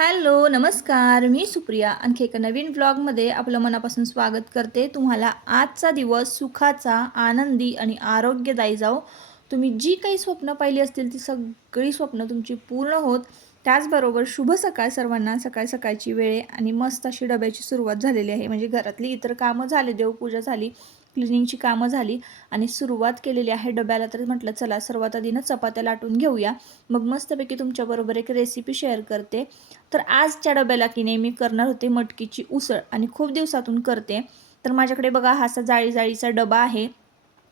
Hello, नमस्कार. मी सुप्रिया. आणखी एका नवीन व्लॉगमध्ये आपलं मनापासून स्वागत करते. तुम्हाला आजचा दिवस सुखाचा, आनंदी आणि आरोग्यदायी जाओ. तुम्ही जी काही स्वप्न पाहिली असतील ती सगळी स्वप्न तुमची पूर्ण होत. त्याचबरोबर शुभ सकाळ सर्वांना. सकाळची वेळ आहे आणि मस्त अशी डब्याची सुरुवात झालेली आहे. म्हणजे घरातली इतर कामं झाली, देवपूजा झाली, क्लिनिंगची कामं झाली आणि सुरुवात केलेली आहे डब्याला. तर म्हटलं चला सर्वात आधी ना चपात्या लाटून घेऊया. मग मस्तपैकी तुमच्याबरोबर एक रेसिपी शेअर करते. तर आजच्या डब्याला की नाही मी करणार होते मटकीची उसळ आणि खूप दिवसातून करते. तर माझ्याकडे बघा हा असा जाळीचा डबा आहे.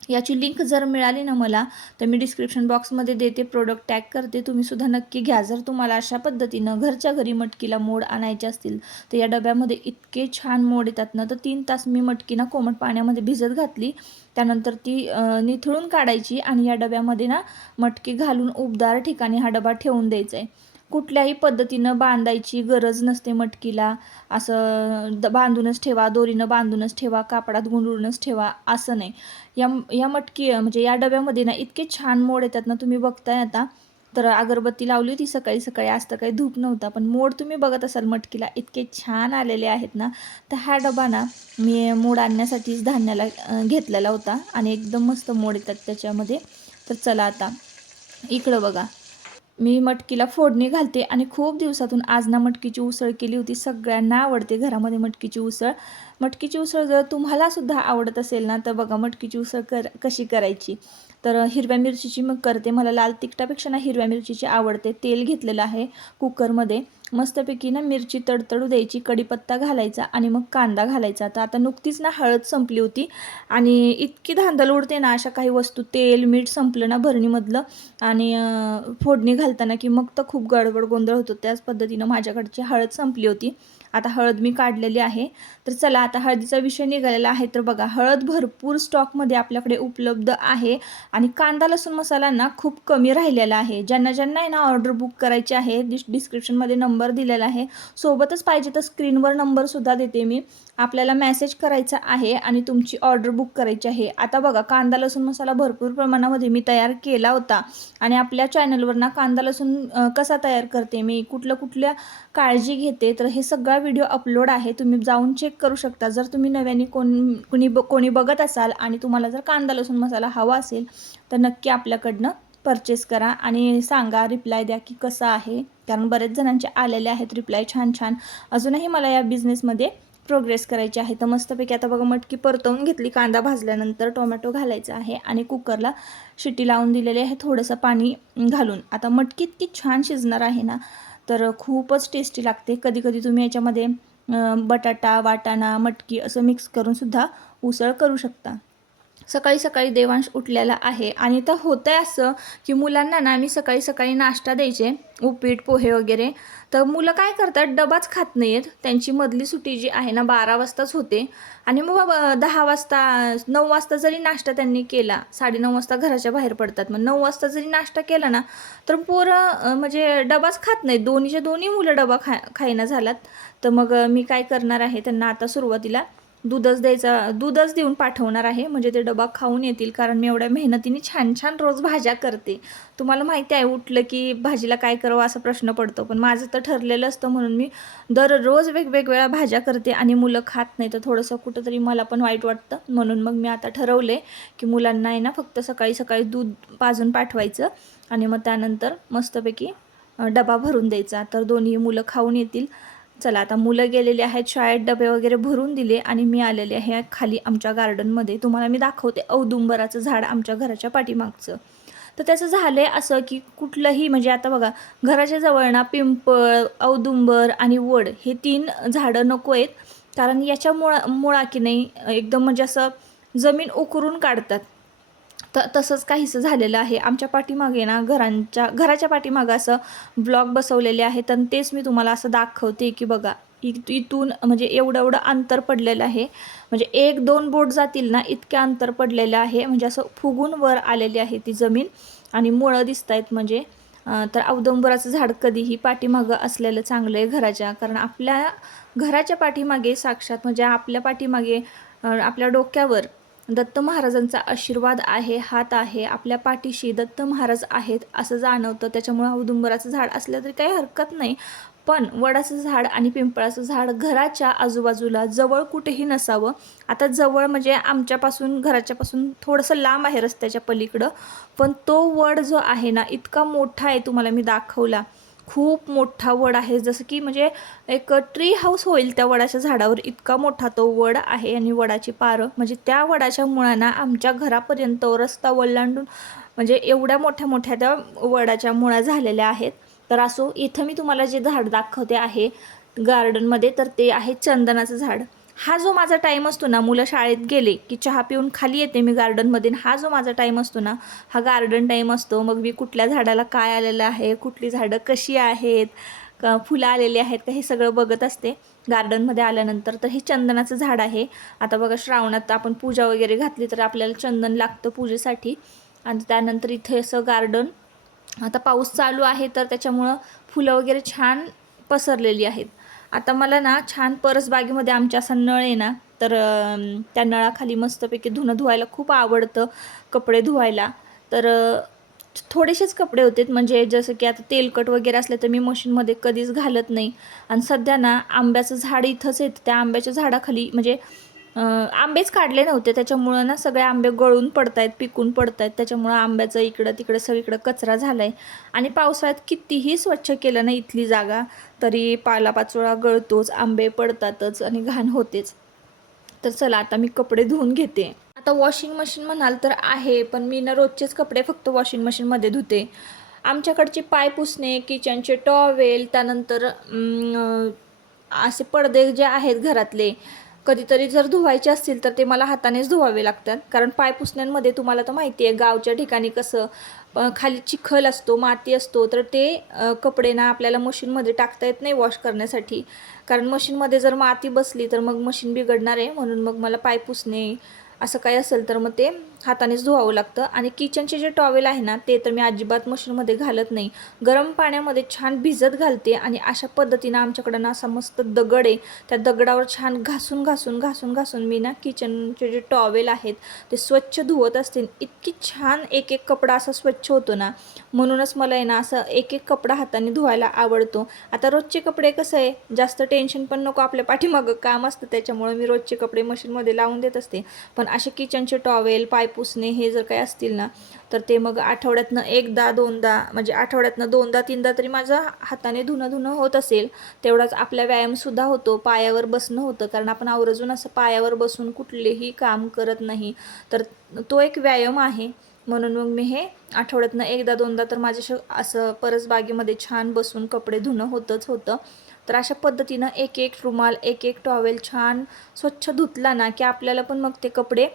याची लिंक जर मिळाली ना मला तर मी डिस्क्रिप्शन बॉक्समध्ये देते, प्रोडक्ट टॅग करते. तुम्हीसुद्धा नक्की घ्या. जर तुम्हाला अशा पद्धतीनं घरच्या घरी मटकीला मोड आणायचे असतील तर या डब्यामध्ये इतके छान मोड येतात ना. तर 3 तास मी मटकी ना कोमट पाण्यामध्ये भिजत घातली. त्यानंतर ती निथळून काढायची आणि या डब्यामध्ये ना मटकी घालून उबदार ठिकाणी हा डबा ठेवून द्यायचा आहे. कुठल्याही पद्धतीनं बांधायची गरज नसते मटकीला. असं बांधूनच ठेवा, दोरीनं बांधूनच ठेवा, कापडात गुंडळूनच ठेवा असं नाही. या मटकी म्हणजे या डब्यामध्ये ना इतके छान मोड येतात ना, तुम्ही बघताय आता. तर अगरबत्ती लावली होती सकाळी. आज तर काही धूप नव्हता, पण मोड तुम्ही बघत असाल मटकीला इतके छान आलेले आहेत ना. तर हा डबा ना मी मोड आणण्यासाठीच धान्याला घेतलेला होता आणि एकदम मस्त मोड येतात त्याच्यामध्ये. तर चला आता इकडं बघा, मी मटकीला फोडणी घालते आणि खूप दिवसातून आज ना मटकीची उसळ केली होती. सगळ्यांना आवडते घरामध्ये मटकीची उसळ. मटकीची उसळ जर तुम्हाला सुद्धा आवडत असेल ना तर बघा मटकीची उसळ कशी करायची. तर हिरव्या मिरचीची मग करते. मला लाल तिखटापेक्षा ना हिरव्या मिरचीची आवडते. तेल घेतलेलं आहे कुकरमध्ये. मस्तपैकी ना मिरची तडतडू द्यायची, कढीपत्ता घालायचा आणि मग कांदा घालायचा. तर आता नुकतीच ना हळद संपली होती आणि इतकी धांदल उडते ना अशा काही वस्तू, तेल मीठ संपलं ना भरणीमधलं आणि फोडणी घालताना की मग तर खूप गडबड गोंधळ होतो. त्याच पद्धतीनं माझ्याकडची हळद संपली होती. आता हळद मी काढलेली आहे. तर चला आता हळदीचा विषय निघालेला आहे. तर बघा हळद भरपूर स्टॉकमध्ये आपल्याकडे उपलब्ध आहे आणि कांदा लसूण मसाला ना खूप कमी राहिलेला आहे. ज्यांना ज्यांना आहे ना ऑर्डर बुक करायची आहे डिस्क्रिप्शनमध्ये नंबर दिलेला आहे. सोबतच पाहिजे तर स्क्रीनवर नंबरसुद्धा देते मी. आपल्याला मेसेज करायचा आहे आणि तुमची ऑर्डर बुक करायची आहे. आता बघा कांदा लसूण मसाला भरपूर प्रमाणामध्ये मी तयार केला होता आणि आपल्या चॅनलवर ना कांदा लसूण कसा तयार करते मी, कुठल्या काळजी घेते, तर हे सगळा व्हिडिओ अपलोड आहे. तुम्ही जाऊन चेक करू शकता. जर तुम्ही नव्याने कोणी बघत असाल आणि तुम्हाला जर कांदा लसूण मसाला हवा असेल तर नक्की आपल्याकडनं परचेस करा आणि सांगा, रिप्लाय द्या की कसं आहे. कारण बरेच जणांचे आलेले आहेत रिप्लाय छान छान. अजूनही मला या बिझनेसमध्ये प्रोग्रेस करायची आहे. तर मस्तपैकी आता बघा मटकी परतवून घेतली. कांदा भाजल्यानंतर टोमॅटो घालायचा आहे आणि कुकरला शिट्टी लावून दिलेली आहे थोडंसं पाणी घालून. आता मटकी इतकी छान शिजणार आहे ना तर खूपच टेस्टी लागते. कधी कधी तुम्ही याच्यामध्ये बटाटा, वाटाणा, मटकी असं मिक्स करून सुद्धा उसळ करू शकता. सकाळी देवांश उठलेला आहे आणि तर होतं आहे असं की मुलांना ना मी सकाळी नाश्ता द्यायचे, उपीट पोहे वगैरे. तर मुलं काय करतात, डबाच खात नाही आहेत. त्यांची मधली सुट्टी जी आहे ना 12 वाजताच होते आणि मग बाबा 10 वाजता 9 वाजता जरी नाश्ता त्यांनी केला, 9:30 वाजता घराच्या बाहेर पडतात, मग 9 वाजता जरी नाश्ता केला ना तर पोरं म्हणजे डबाच खात नाहीत. दोन्हीच्या दोन्ही मुलं डबा खायना झालात. तर मग मी काय करणार आहे, त्यांना आता सुरुवातीला दूधच देऊन पाठवणार आहे. म्हणजे ते डबा खाऊन येतील. कारण मी एवढ्या मेहनतीने छान छान रोज भाज्या करते. तुम्हाला माहिती आहे उठलं की भाजीला काय करावं असा प्रश्न पडतो, पण माझं तर ठरलेलं असतं म्हणून मी दररोज वेगवेगळ्या भाज्या करते आणि मुलं खात नाही तर थोडंसं कुठंतरी मला पण वाईट वाटतं. म्हणून मग मी आता ठरवले की मुलांना आहे ना फक्त सकाळी दूध पाजून पाठवायचं आणि मग त्यानंतर मस्तपैकी डबा भरून द्यायचा. तर दोन्ही मुलं खाऊन येतील. चला आता मुलं गेलेले आहेत शाळेत, डबे वगैरे भरून दिले आणि मी आलेले आहे खाली आमच्या गार्डनमध्ये. तुम्हाला मी दाखवते औदुंबराचं झाड आमच्या घराच्या पाठीमागचं. तर त्याचं झालं आहे असं की कुठलंही म्हणजे आता बघा घराच्या जवळ ना पिंपळ, औदुंबर आणि वड हे 3 झाडं नको आहेत. कारण याच्या मुळा की नाही एकदम म्हणजे असं जमीन उकरून काढतात. तर तसंच काहीसं झालेलं आहे आमच्या पाठीमागे ना. घराच्या पाठीमागं असं ब्लॉक बसवलेले आहेत आणि तेच मी तुम्हाला असं दाखवते की बघा इथून म्हणजे एवढं अंतर पडलेलं आहे. म्हणजे 1-2 बोट जातील ना इतक्या अंतर पडलेलं आहे. म्हणजे असं फुगून वर आलेली आहे ती जमीन आणि मुळं दिसत आहेत. म्हणजे तर औदुंबराचं झाड कधीही पाठीमागं असलेलं चांगलं आहे घराच्या. कारण आपल्या घराच्या पाठीमागे साक्षात म्हणजे आपल्या पाठीमागे आपल्या डोक्यावर दत्त महाराजांचा आशीर्वाद आहे, हात आहे. आपल्या पाठीशी दत्त महाराज आहेत असं जाणवतं. त्याच्यामुळे औदुंबराचं झाड असलं तरी काही हरकत नाही. पण वडाचं झाड आणि पिंपळाचं झाड घराच्या आजूबाजूला जवळ कुठेही नसावं. आता जवळ म्हणजे आमच्यापासून घराच्यापासून थोडंसं लांब आहे रस्त्याच्या पलीकडं, पण तो वड जो आहे ना इतका मोठा आहे, तुम्हाला मी दाखवला. खूप मोठा वड आहे, जसं की म्हणजे एक ट्री हाऊस होईल त्या वडाच्या झाडावर, इतका मोठा तो वड आहे. आणि वडाची पारं म्हणजे त्या वडाच्या मुळांना आमच्या घरापर्यंत रस्ता ओलांडून म्हणजे एवढ्या मोठ्या मोठ्या त्या वडाच्या मुळा झालेल्या आहेत. तर असो, इथं मी तुम्हाला जे झाड दाखवते आहे गार्डनमध्ये, तर ते आहे चंदनाचं झाड. हा जो माझा टाईम असतो ना, मुलं शाळेत गेले की चहा पिऊन खाली येते मी गार्डनमध्ये, हा जो माझा टाईम असतो ना, हा गार्डन टाईम असतो. मग मी कुठल्या झाडाला काय आलेलं आहे, कुठली झाडं कशी आहेत, फुलं आलेली आहेत का, हे सगळं बघत असते गार्डनमध्ये आल्यानंतर. तर हे चंदनाचं झाड आहे. आता बघा, श्रावणात आपण पूजा वगैरे घातली तर आपल्याला चंदन लागतं पूजेसाठी. आणि त्यानंतर इथे असं गार्डन, आता पाऊस चालू आहे तर त्याच्यामुळं फुलं वगैरे छान पसरलेली आहेत. आता मला ना छान परसबागेमध्ये आमच्या असा नळ आहे ना, तर त्या नळाखाली मस्तपैकी धुणं धुवायला खूप आवडतं, कपडे धुवायला. तर थोडेसेच कपडे होते, म्हणजे जसं की आता तेलकट वगैरे असले तर मी मशीनमध्ये कधीच घालत नाही. आणि सध्या ना आंब्याचं झाड इथंच आहे, त्या आंब्याच्या झाडाखाली म्हणजे आंबेच काढले नव्हते, त्याच्यामुळं ना सगळे आंबे गळून पडत आहेत, पिकून पडत आहेत. त्याच्यामुळं आंब्याचं इकडं तिकडं सगळीकडं कचरा झाला आहे. आणि पावसाळ्यात कितीही स्वच्छ केलं ना इथली जागा, तरी पालापाचोळा गळतोच, आंबे पडतातच आणि घाण होतेच. तर चला, आता मी कपडे धुवून घेते. आता वॉशिंग मशीन म्हणाल तर आहे, पण मी ना रोजचेच कपडे फक्त वॉशिंग मशीनमध्ये धुते. आमच्याकडचे पाय पुसणे, किचनचे टॉवेल, त्यानंतर असे पडदे जे आहेत घरातले, कधीतरी जर धुवायचे असतील तर ते मला हातानेच धुवावे लागतात. कारण पाय पुसण्यांमध्ये तुम्हाला तर माहिती आहे, गावच्या ठिकाणी कसं खाली चिखल असतो, माती असतो, तर ते कपडे ना आपल्याला मशीनमध्ये टाकता येत नाही वॉश करण्यासाठी. कारण मशीनमध्ये जर माती बसली तर मग मशीन बिघडणार आहे. म्हणून मग मला पाय पुसणे असं काही असेल तर मग ते हातानेच धुवावं लागतं. आणि किचनचे जे टॉवेल आहे ना, ते तर मी अजिबात मशीनमध्ये घालत नाही, गरम पाण्यामध्ये छान भिजत घालते. आणि अशा पद्धतीनं आमच्याकडं ना असा मस्त दगड आहे, त्या दगडावर छान घासून घासून घासून घासून मी ना किचनचे जे टॉवेल आहेत ते स्वच्छ धुवत असते. इतकी छान एक एक कपडा असा स्वच्छ होतो ना, म्हणूनच मला आहे ना असं एक एक कपडा हाताने धुवायला आवडतो. आता रोजचे कपडे कसं आहे, जास्त टेन्शन पण नको, आपल्या पाठीमागं काम असतं, त्याच्यामुळे मी रोजचे कपडे मशीनमध्ये लावून देत असते. पण असे किचनचे टॉवेल, पाय पुसणे हे जर काही असतील ना, तर ते मग आठवड्यातनं एकदा दोनदा, म्हणजे आठवड्यातनं दोनदा तीनदा तरी माझं हाताने धुणं होत असेल. तेवढाच आपला व्यायामसुद्धा होतो, पायावर बसणं होतं, कारण आपण आवर्जून असं पायावर बसून कुठलेही काम करत नाही, तर तो एक व्यायाम आहे. म्हणून मग मी हे आठवड्यातनं एकदा दोनदा तर माझ्या असं परसबागेमध्ये छान बसून कपडे धुणं होतंच होतं. तर अशा पद्धतीनं एक एक रुमाल, एक एक टॉवेल छान स्वच्छ धुतला ना की आपल्याला पण मग ते कपडे,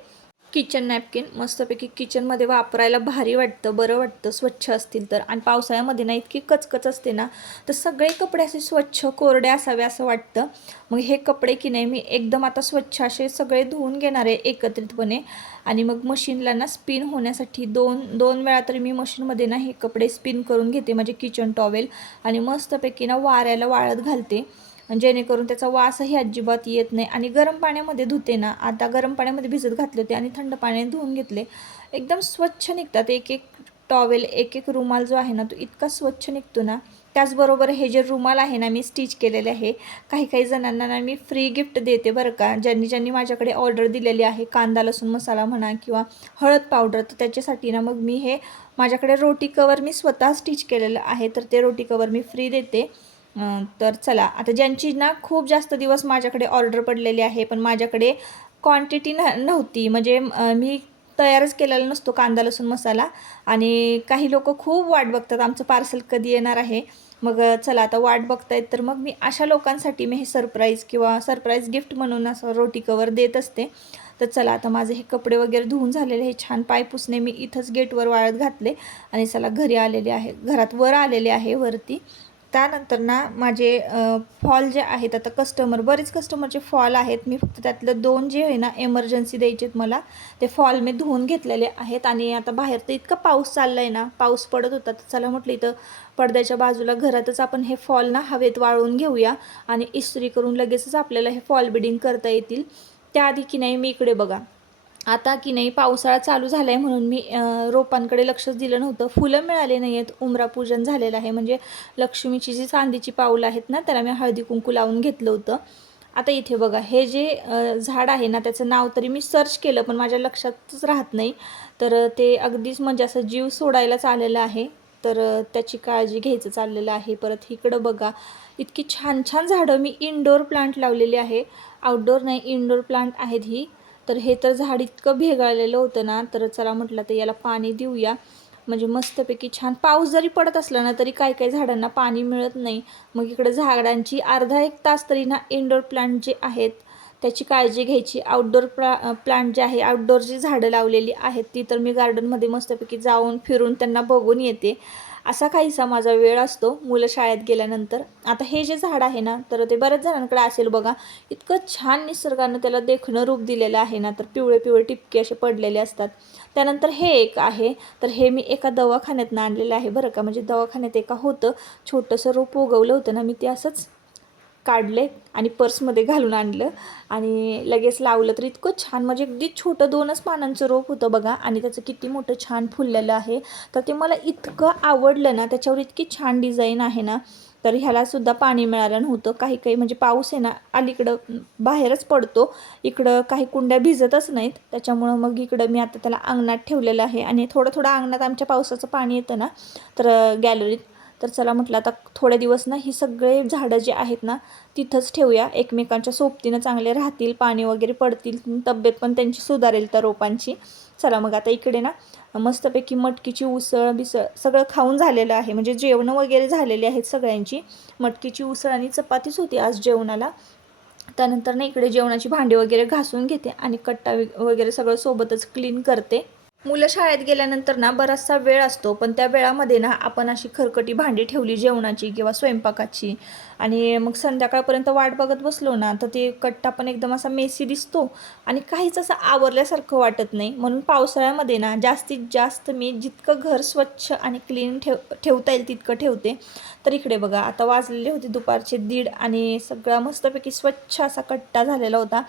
किचन नॅपकिन मस्तपैकी किचनमध्ये वापरायला भारी वाटतं, बरं वाटतं स्वच्छ असतील तर. आणि पावसाळ्यामध्ये ना इतकी कचकच असते ना, तर सगळे कपडे असे स्वच्छ कोरडे असावे असं वाटतं. मग हे कपडे की नाही मी एकदम आता स्वच्छ असे सगळे धुवून घेणार आहे एकत्रितपणे. आणि मग मशीनला ना स्पिन होण्यासाठी दोन वेळा तरी मी मशीनमध्ये ना हे कपडे स्पिन करून घेते, म्हणजे किचन टॉवेल. आणि मस्तपैकी ना वाऱ्याला वाळत घालते, जेणेकरून त्याचा वासही अजिबात येत नाही. आणि गरम पाण्यामध्ये धुते ना, आता गरम पाण्यामध्ये भिजत घातले होते आणि थंड पाण्याने धुवून घेतले, एकदम स्वच्छ निघतात. एक एक टॉवेल, एक एक रुमाल जो आहे ना, तो इतका स्वच्छ निघतो ना. त्याचबरोबर हे जे रुमाल आहे ना, मी स्टिच केलेले आहे. काही काही जणांना ना मी फ्री गिफ्ट देते बरं का, ज्यांनी माझ्याकडे ऑर्डर दिलेली आहे, कांदा लसूण मसाला म्हणा किंवा हळद पावडर, तर त्याच्यासाठी ना मग मी हे माझ्याकडे रोटी कवर मी स्वतः स्टिच केलेलं आहे, तर ते रोटी कवर मी फ्री देते. तर चला, आता ज्यांची ना खूप जास्त दिवस माझ्याकडे ऑर्डर पडलेली आहे, पण माझ्याकडे क्वांटिटी नव्हती, म्हणजे मी तयारच केलेला नसतो कांदा लसूण मसाला. आणि काही लोक खूप वाट बघतात आमचं पार्सल कधी येणार आहे. मग चला, आता वाट बघतायत तर मग मी अशा लोकांसाठी मी हे सरप्राईज गिफ्ट म्हणून असं रोटी कवर देत असते. तर चला, आता माझे हे कपडे वगैरे धुवून झालेले, हे छान पाय पुसणे मी इथंच गेटवर वाळत घातले. आणि चला घरी आलेले आहे, घरात वर आलेले आहे वरती. त्यानंतर ना माझे फॉल जे आहेत, आता बरेच कस्टमरचे फॉल आहेत, मी फक्त त्यातलं 2 जे आहे ना एमर्जन्सी द्यायचे आहेत मला, ते फॉल मी धुवून घेतलेले आहेत. आणि आता बाहेर तर इतका पाऊस चालला आहे ना, पाऊस पडत होता, तर चला म्हटलं इथं पडद्याच्या बाजूला घरातच आपण हे फॉल ना हवेत वाळवून घेऊया, आणि इस्त्री करून लगेचच आपल्याला हे फॉल बिडिंग करता येतील. त्याआधी की नाही मी इकडे बघा, आता की नाही पावसाळा चालू झाला आहे म्हणून मी रोपांकडे लक्षच दिलं नव्हतं. फुलं मिळाले नाही आहेत. उंबरापूजन झालेलं आहे, म्हणजे लक्ष्मीची जी चांदीची पाऊलं आहेत ना, त्याला मी हळदी कुंकू लावून घेतलं होतं. आता इथे बघा, हे जे झाड आहे ना, त्याचं नाव तरी मी सर्च केलं पण माझ्या लक्षातच राहत नाही. तर ते अगदीच म्हणजे असं जीव सोडायलाच आलेलं आहे. तर त्याची काळजी घ्यायचं चाललेलं आहे. परत इकडं बघा, इतकी छान छान झाडं मी इनडोअर प्लांट लावलेली आहे. आउटडोअर नाही, इनडोअर प्लांट आहेत ही. तर हे तर झाड इतकं भेगाळलेलं होतं ना, तर चला म्हटलं तर याला पाणी देऊया. म्हणजे मस्तपैकी छान पाऊस जरी पडत असला ना, तरी काही काही झाडांना पाणी मिळत नाही. मग इकडे झाडांची अर्धा एक तास तरी ना इनडोअर प्लांट जे आहेत त्याची काळजी घ्यायची. आउटडोअर प्लांट जे आहे, आउटडोअर जी झाडं लावलेली आहेत ती तर मी गार्डनमध्ये मस्तपैकी जाऊन फिरून त्यांना बघून येते. असा काहीसा माझा वेळ असतो मुलं शाळेत गेल्यानंतर. आता हे जे झाड आहे ना, तर ते बऱ्याच जणांकडे असेल बघा. इतकं छान निसर्गानं त्याला देखणं रूप दिलेलं आहे ना, तर पिवळे पिवळे टिपके असे पडलेले असतात. त्यानंतर हे एक आहे, तर हे मी एका दवाखान्यातनं आणलेलं आहे बरं का. म्हणजे दवाखान्यात एका होतं छोटंसं रोप उगवलं होतं ना, मी ते असंच काढले आणि पर्समध्ये घालून आणलं आणि लगेच लावलं. तर इतकं छान, म्हणजे अगदी छोटं 2च पानांचं रोप होतं बघा आणि त्याचं किती मोठं छान फुललेलं आहे. तर ते मला इतकं आवडलं ना, त्याच्यावर इतकी छान डिझाईन आहे ना. तर ह्यालासुद्धा पाणी मिळालं नव्हतं. काही काही म्हणजे पाऊस आहे ना अलीकडं बाहेरच पडतो, इकडं काही कुंड्या भिजतच नाहीत. त्याच्यामुळं मग इकडं मी आता त्याला अंगणात ठेवलेलं आहे आणि थोडं थोडं अंगणात आमच्या पावसाचं पाणी येतं ना, तर गॅलरीत. तर चला म्हटलं आता थोडे दिवस ना ही सगळे झाडं जे आहेत ना तिथंच ठेवूया. एकमेकांच्या सोबतीनं चांगले राहतील, पाणी वगैरे पडतील, तब्येत पण त्यांची सुधारेल त्या रोपांची. चला मग आता इकडे ना मस्तपैकी मटकीची उसळ बिसळ सगळं खाऊन झालेलं आहे. म्हणजे जेवणं वगैरे झालेली आहेत सगळ्यांची. मटकीची उसळ आणि चपातीच होती आज जेवणाला. त्यानंतर ना इकडे जेवणाची भांडी वगैरे घासून घेते आणि कट्टा वगैरे सगळं सोबतच क्लीन करते. मुलं शाळेत गेल्यानंतर ना बराचसा वेळ असतो, पण त्या वेळामध्ये ना आपण अशी खरकटी भांडी ठेवली जेवणाची किंवा स्वयंपाकाची आणि मग संध्याकाळपर्यंत वाट बघत बसलो ना, तर ते कट्टा पण एकदम असा मेसी दिसतो आणि काहीच असं आवरल्यासारखं वाटत नाही. म्हणून पावसाळ्यामध्ये ना जास्तीत जास्त मी जितकं घर स्वच्छ आणि क्लीन ठेवता येईल तितकं ठेवते. तर इकडे बघा, आता वाजलेले होते दुपारचे 1:30 आणि सगळा मस्तपैकी स्वच्छ असा कट्टा झालेला होता.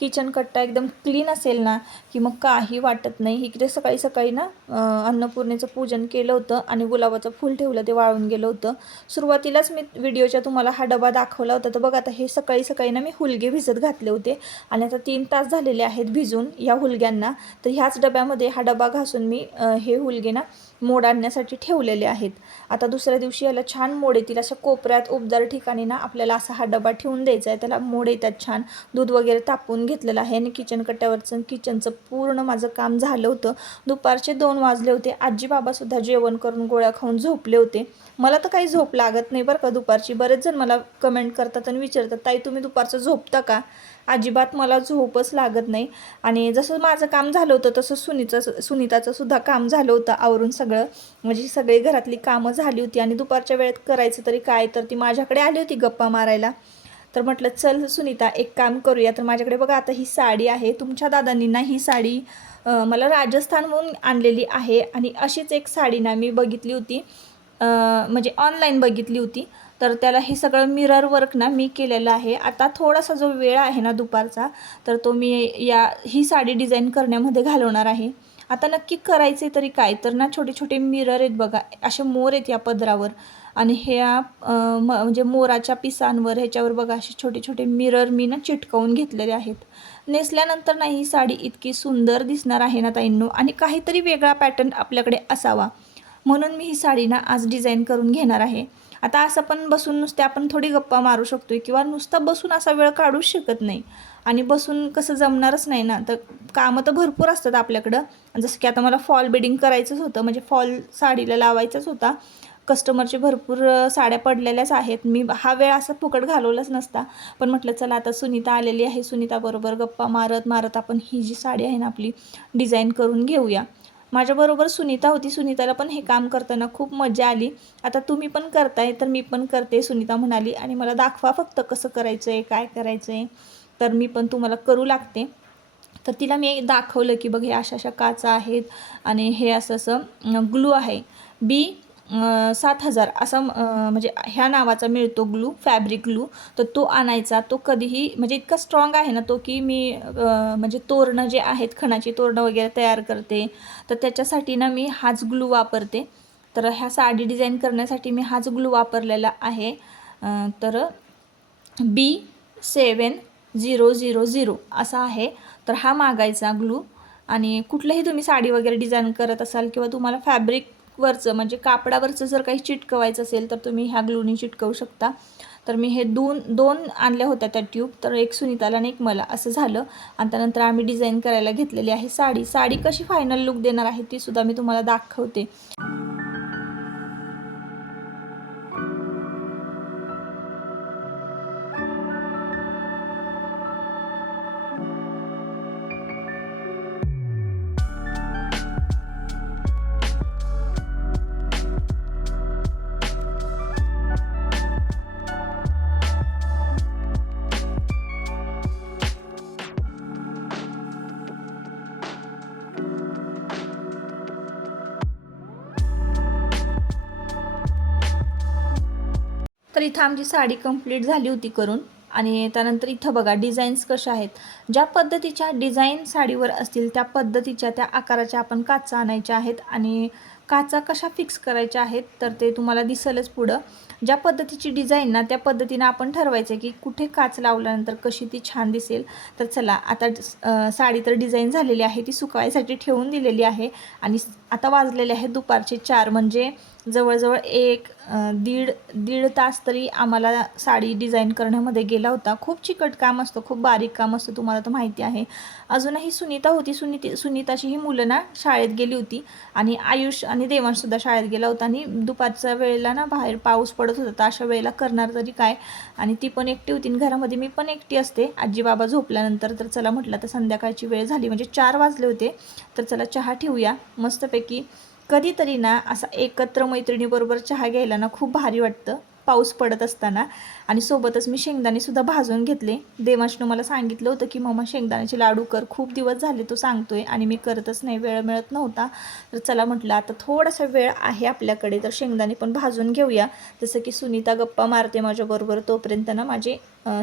किचन कट्टा एकदम क्लीन असेल ना, की मग काही वाटत नाही. इकडे सकाळी सकाळी ना अन्नपूर्णेचं पूजन केलं होतं आणि गुलाबाचं फूल ठेवलं, ते वाळून गेलं होतं. सुरुवातीलाच मी व्हिडिओच्या तुम्हाला हा डबा दाखवला होता. तर बघा आता हे सकाळी सकाळी ना मी हुलगे भिजत घातले होते आणि आता 3 तास झालेले आहेत भिजून या हुलग्यांना. तर ह्याच डब्यामध्ये हा डबा घासून मी हे हुलगे ना मोड आणण्यासाठी ठेवलेले आहेत. आता दुसऱ्या दिवशी याला छान मोड येतील. अशा कोपऱ्यात उबदार ठिकाणी ना आपल्याला असा हा डबा ठेवून द्यायचा आहे, त्याला मोड येतात छान. दूध वगैरे तापवून घेतलेलं आहे आणि किचन कट्ट्यावरचं किचनचं पूर्ण माझं काम झालं होतं. दुपारचे 2 वाजले होते. आजी बाबासुद्धा जेवण करून गोळ्या खाऊन झोपले होते. मला तर काही झोप लागत नाही बरं का दुपारची. बरेच जण मला कमेंट करतात आणि विचारतात, ताई तुम्ही दुपारचं झोपता का? अजिबात मला झोपच लागत नाही. आणि जसं माझं काम झालं होतं तसं सुनीताचं सुद्धा काम झालं होतं आवरून सगळं. म्हणजे सगळी घरातली कामं झाली होती आणि दुपारच्या वेळेत करायचं तरी काय, तर ती माझ्याकडे आली होती गप्पा मारायला. तर म्हटलं चल सुनीता एक काम करूया. तर माझ्याकडे बघा आता ही साडी आहे. तुमच्या दादांनी ना ही साडी मला राजस्थानहून आणलेली आहे आणि अशीच एक साडी ना मी बघितली होती, म्हणजे ऑनलाईन बघितली होती. तर त्याला हे सगळं मिरर वर्क ना मी केलेलं आहे. आता थोडासा जो वेळ आहे ना दुपारचा, तर तो मी ही साडी डिझाईन करण्यामध्ये घालवणार आहे. आता नक्की करायचे तरी काय, तर ना छोटे छोटे मिरर आहेत बघा, असे मोर आहेत या पदरावर आणि ह्या म्हणजे मोराच्या पिसांवर ह्याच्यावर बघा असे छोटे छोटे मिरर मी ना चिटकवून घेतलेले आहेत. नेसल्यानंतर ना ही साडी इतकी सुंदर दिसणार आहे ना ताईंनो, आणि काहीतरी वेगळा पॅटर्न आपल्याकडे असावा म्हणून मी ही साडी ना आज डिझाईन करून घेणार आहे. आता असं पण बसून नुसते आपण थोडी गप्पा मारू शकतोय किंवा नुसतं बसून असा वेळ काढूच शकत नाही आणि बसून कसं जमणारच नाही ना. तर कामं तर भरपूर असतात आपल्याकडं. जसं की आता मला फॉल बेडिंग करायचंच होतं, म्हणजे फॉल साडीला लावायचाच होता. कस्टमरचे भरपूर साड्या पडलेल्याच आहेत. मी हा वेळ असा फुकट घालवलाच नसता, पण म्हटलं चला आता सुनीता आलेली आहे, सुनीताबरोबर गप्पा मारत मारत आपण ही जी साडी आहे ना आपली डिझाईन करून घेऊया. माझ्याबरोबर सुनीता होती. सुनीताला पण हे काम करताना खूप मजा आली. आता तुम्ही पण करताय तर मी पण करते, सुनीता म्हणाली, आणि मला दाखवा फक्त कसं करायचं आहे, काय करायचं आहे. तर मी पण तुम्हाला करू लागते. तर तिला मी दाखवलं की बघ हे अशा अशा काचा आहेत आणि हे असं असं ग्लू आहे. बी 7,000 असा म्हणजे ह्या नावाचा मिळतो ग्लू, फॅब्रिक ग्लू. तर तो आणायचा. तो कधीही म्हणजे इतका स्ट्रॉंग आहे ना तो, की मी म्हणजे तोरणं जे आहेत, खणाची तोरणं वगैरे तयार करते, तर त्याच्यासाठी ना मी हाच ग्लू वापरते. तर ह्या साडी डिझाईन करण्यासाठी मी हाच ग्लू वापरलेला आहे. तर B7000 असा आहे. तर हा मागायचा ग्लू. आणि कुठलंही तुम्ही साडी वगैरे डिझाईन करत असाल किंवा तुम्हाला फॅब्रिकवरचं म्हणजे कापडावरचं जर काही चिटकवायचं असेल तर तुम्ही ह्या ग्लूनी चिटकवू शकता. तर मी हे दोन आणल्या होत्या त्या ट्यूब. तर एक सुनीताला आणि एक मला असं झालं. आणि त्यानंतर आम्ही डिझाईन करायला घेतलेली आहे साडी कशी फायनल लुक देणार आहे ती सुद्धा मी तुम्हाला दाखवते. तर इथं आमची साडी कंप्लीट झाली होती करून. आणि त्यानंतर इथं बघा डिझाईन्स कशा आहेत. ज्या पद्धतीच्या डिझाईन साडीवर असतील त्या पद्धतीच्या त्या आकाराच्या आपण काचा आणायच्या आहेत. आणि काचा कशा फिक्स करायच्या आहेत तर ते तुम्हाला दिसेलच पुढं. ज्या पद्धतीची डिझाईन ना त्या पद्धतीनं आपण ठरवायचं की कुठे काच लावल्यानंतर कशी ती छान दिसेल. तर चला आता साडी तर डिझाईन झालेली आहे, ती सुकवायसाठी ठेवून दिलेली आहे. आणि आता वाजलेले आहेत दुपारचे 4, म्हणजे जवळजवळ दीड तास तरी आम्हाला साडी डिझाईन करण्यामध्ये गेला होता. खूप चिकट काम असतं, खूप बारीक काम असतं, तुम्हाला तर माहिती आहे. अजूनही सुनीता होती. सुनीताची ही मुलं ना शाळेत गेली होती. आणि आयुष आणि देवांशसुद्धा शाळेत गेला होता. आणि दुपारच्या वेळेला ना बाहेर पाऊस पडत होता, तर अशा वेळेला करणार तरी काय. आणि ती पण एकटी होती घरामध्ये, मी पण एकटी असते आजी बाबा झोपल्यानंतर. तर चला म्हटलं तर संध्याकाळची वेळ झाली, म्हणजे 4 वाजले होते. तर चला चहा ठेवूया मस्तपैकी. कधीतरी ना असा एकत्र मैत्रिणीबरोबर चहा घ्यायला ना खूप भारी वाटतं पाऊस पडत असताना. आणि सोबतच मी शेंगदाणेसुद्धा भाजून घेतले. देवांशनं मला सांगितलं होतं की मम्मा शेंगदाण्याचे लाडू कर, खूप दिवस झाले तो सांगतोय आणि मी करतच नाही, वेळ मिळत नव्हता. तर चला म्हटलं आता थोडासा वेळ आहे आपल्याकडे, तर शेंगदाणे पण भाजून घेऊया. जसं की सुनीता गप्पा मारते माझ्याबरोबर, तोपर्यंत ना माझे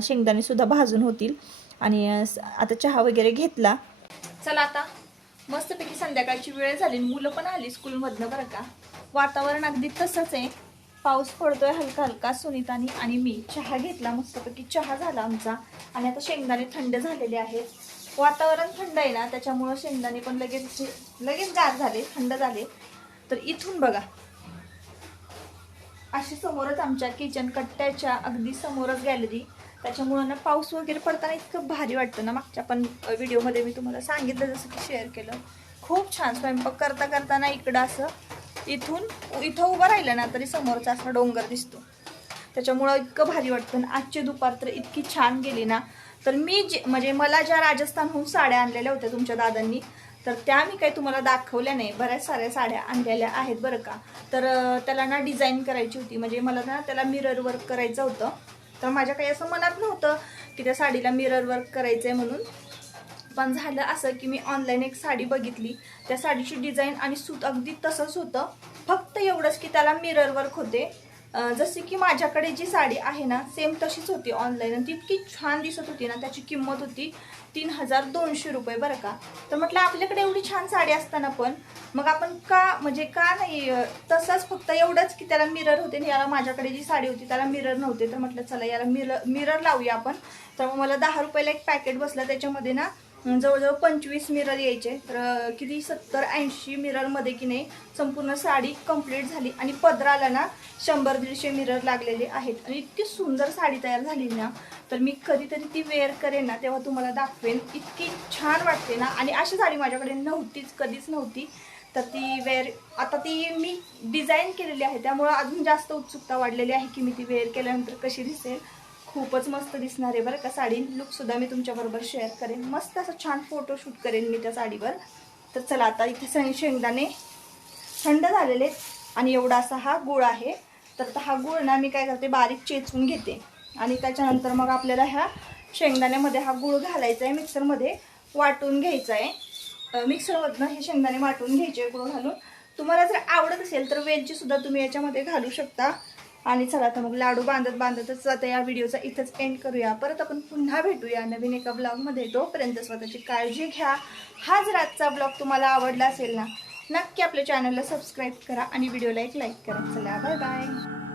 शेंगदाणेसुद्धा भाजून होतील. आणि आता चहा वगैरे घेतला. चला आता मस्तपैकी संध्याकाळची वेळ झाली, मुलं पण आली स्कूलमधनं बरं का. वातावरण अगदी तसंच आहे, पाऊस पडतोय हलका हलका. सुनीतानी आणि मी चहा घेतला, मस्तपैकी चहा झाला आमचा. आणि आता शेंगदाणे थंड झालेले आहेत. वातावरण थंड आहे ना त्याच्यामुळं शेंगदाणे पण लगेच गार झाले, थंड झाले. तर इथून बघा अशी समोरच आमच्या किचन कट्ट्याच्या अगदी समोरच गॅलरी. त्याच्यामुळं ना पाऊस वगैरे पडताना इतकं भारी वाटतं ना. मागच्या पण व्हिडिओमध्ये मी तुम्हाला सांगितलं, जसं की शेअर केलं. खूप छान स्वयंपाक करता करताना इकडं असं इथं उभं राहिलं ना तरी समोरचा असा डोंगर दिसतो. त्याच्यामुळं इतकं भारी वाटतं. आणि आजची दुपार तर इतकी छान गेली ना. तर मी म्हणजे मला ज्या राजस्थानहून साड्या आणलेल्या होत्या तुमच्या दादांनी, तर त्या मी काही तुम्हाला दाखवल्या नाही. बऱ्याच साऱ्या साड्या आणलेल्या आहेत बरं का. तर त्याला ना डिझाईन करायची होती, म्हणजे मला ना त्याला मिरर वर्क करायचं होतं. तर माझ्या काही असं मनात नव्हतं की त्या साडीला मिरर वर्क करायचं आहे म्हणून. पण झालं असं की मी ऑनलाईन एक साडी बघितली, त्या साडीची डिझाईन आणि सूत अगदी तसंच होतं. फक्त एवढंच की त्याला मिरर वर्क होते. जसे की माझ्याकडे जी साडी आहे ना सेम तशीच होती ऑनलाईन. आणि ती इतकी छान दिसत होती ना. त्याची किंमत होती 3200 रुपये बरं का. तर म्हटलं आपल्याकडे एवढी छान साडी असताना पण मग आपण का नाही तसंच फक्त एवढंच की त्याला मिरर होते. याला माझ्याकडे जी साडी होती त्याला मिरर नव्हते. तर म्हटलं चला याला मिरर लावूया आपण. तर मग मला 10 रुपयाला एक पॅकेट बसलं. त्याच्यामध्ये ना जवळजवळ 25 मिरर यायचे. तर किती 70-80 मिररमध्ये की नाही संपूर्ण साडी कंप्लीट झाली. आणि पदराला ना 100-150 मिरर लागलेले आहेत. आणि इतकी सुंदर साडी तयार झाली ना. तर मी कधीतरी ती वेअर करेन ना तेव्हा तुम्हाला दाखवेन. इतकी छान वाटते ना. आणि अशी साडी माझ्याकडे नव्हतीच, कधीच नव्हती. तर ती आता ती मी डिझाईन केलेली आहे, त्यामुळं अजून जास्त उत्सुकता वाढलेली आहे की मी ती वेअर केल्यानंतर कशी दिसेल. खूपच मस्त दिसणार आहे बरं का. साडी लुकसुद्धा मी तुमच्याबरोबर शेअर करेन. मस्त असं छान फोटोशूट करेन मी त्या साडीवर. तर चला आता इथे शेंगदाणे थंड झालेले आणि एवढा असा हा गुळ आहे. तर हा गुळ ना मी काय करते बारीक चेचून घेते. आणि त्याच्यानंतर मग आपल्याला ह्या शेंगदाण्यामध्ये हा गुळ घालायचा आहे, मिक्सरमध्ये वाटून घ्यायचा आहे. मिक्सरमधनं हे शेंगदाणे वाटून घ्यायचे गुळ घालून. तुम्हाला जर आवडत असेल तर वेलची सुद्धा तुम्ही याच्यामध्ये घालू शकता. आणि चला तर मग लाडू बांधतच आता या व्हिडिओचा इथंच एंड करूया. परत आपण पुन्हा भेटूया नवीन एका ब्लॉगमध्ये. तोपर्यंत स्वतःची काळजी घ्या. हा जर आजचा ब्लॉग तुम्हाला आवडला असेल ना, नक्की आपल्या चॅनलला सबस्क्राईब करा आणि व्हिडिओला एक लाईक करा. चला बाय बाय.